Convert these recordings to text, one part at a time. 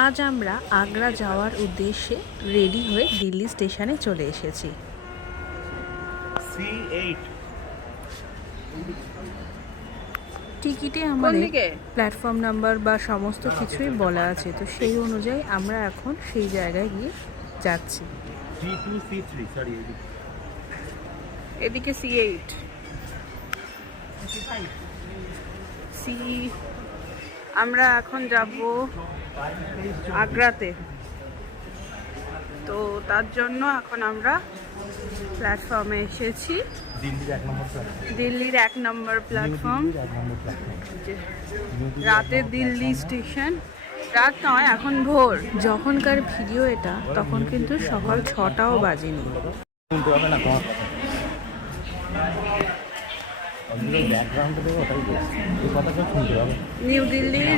আজ আমরা আগ্রা যাওয়ার উদ্দেশ্যে রেডি হয়ে দিল্লি স্টেশনে চলে এসেছি। টিকিটে আমাদের প্ল্যাটফর্ম নাম্বার বা সমস্ত কিছুই বলা আছে, তো সেই অনুযায়ী আমরা এখন সেই জায়গায় গিয়ে যাচ্ছি। এদিকে C8 আমরা এখন যাব আগ্রাতে, তো তার জন্য এখন আমরা প্ল্যাটফর্মে এসেছি। দিল্লির 1 নম্বর প্ল্যাটফর্ম। রাতের দিল্লি স্টেশন, রাত নয় এখন ভোর। যখনকার ভিডিও এটা তখন কিন্তু সকাল 6টাও বাজেনি। নিউ দিল্লির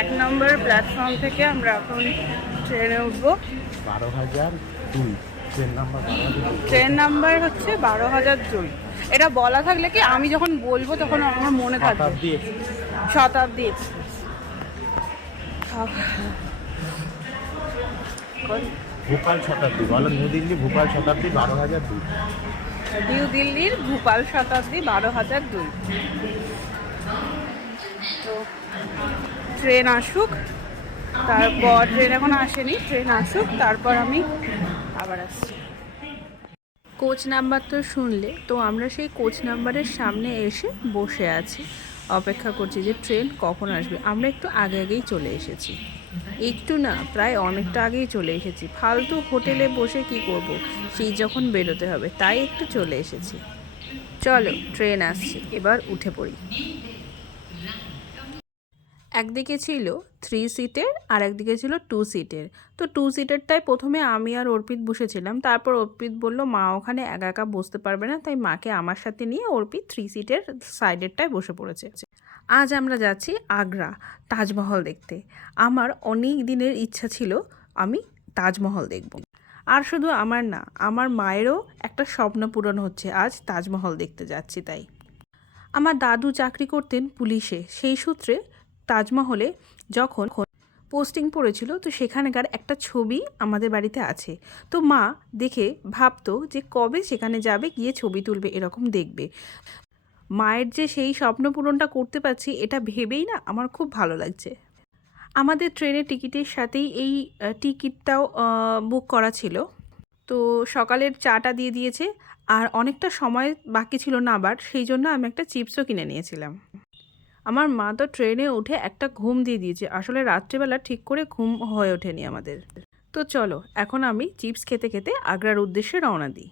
1 নম্বর প্ল্যাটফর্ম থেকে আমরা এখন ট্রেনে উঠবো। 12,002 ট্রেন নাম্বার হচ্ছে 12,002। এটা বলা থাকলে কি আমি যখন বলবো তখন আমার মনে থাকবে। শতাব্দী ভোপাল শতাব্দী বলো। নিউ দিল্লি ভোপাল শতাব্দী 12,002। নিউ দিল্লির ভোপাল শতাব্দী 12,002। তো ট্রেন আসুক, তারপর ট্রেন এখন আসেনি, ট্রেন আসুক তারপর আমি আবার আসছি। কোচ নাম্বার তো শুনলে, তো আমরা সেই কোচ নাম্বারের সামনে এসে বসে আছি, অপেক্ষা করছি যে ট্রেন কখন আসবে। আমরা একটু আগেই চলে এসেছি, একটু না প্রায় অনেকটা আগেই চলে এসেছি। ফালতু হোটেলে বসে কি করব, সেই যখন বেরোতে হবে তাই একটু চলে এসেছি। চলো ট্রেন আসছে, এবার উঠে পড়ি। একদিকে ছিল 3 সিটের আর একদিকে ছিল 2 সিটের। তো 2 সিটেরটায় প্রথমে আমি আর অর্পিত বসেছিলাম, তারপর অর্পিত বলল মা ওখানে একা একা বসতে পারবে না, তাই মাকে আমার সাথে নিয়ে অর্পিত 3 সিটের সাইডেরটায় বসে পড়েছে। আজ আমরা যাচ্ছি আগ্রা তাজমহল দেখতে। আমার অনেক দিনের ইচ্ছা ছিল আমি তাজমহল দেখব। আর শুধু আমার না, আমার মায়েরও একটা স্বপ্ন পূরণ হচ্ছে, আজ তাজমহল দেখতে যাচ্ছি। তাই আমার দাদু চাকরি করতেন পুলিশে, সেই সূত্রে তাজমহলে যখন পোস্টিং পড়েছিল, তো সেখানকার একটা ছবি আমাদের বাড়িতে আছে। তো মা দেখে ভাবতো যে কবে সেখানে যাবে, গিয়ে ছবি তুলবে, এরকম দেখবে। মায়ের যে সেই স্বপ্ন পূরণটা করতে পারছি, এটা ভেবেই না আমার খুব ভালো লাগছে। আমাদের ট্রেনের টিকিটের সাথেই এই টিকিটটাও বুক করা ছিল। তো সকালের চাটা দিয়ে দিয়েছে, আর অনেকটা সময় বাকি ছিল না আবার, সেই জন্য আমি একটা চিপসও কিনে নিয়েছিলাম। আমার মা তো ট্রেনে উঠে একটা ঘুম দিয়ে দিয়েছে, আসলে রাত্রিবেলা ঠিক করে ঘুম হয়ে ওঠেনি আমাদের। তো চলো এখন আমি চিপস খেতে খেতে আগ্রার উদ্দেশ্যে রওনা দিই।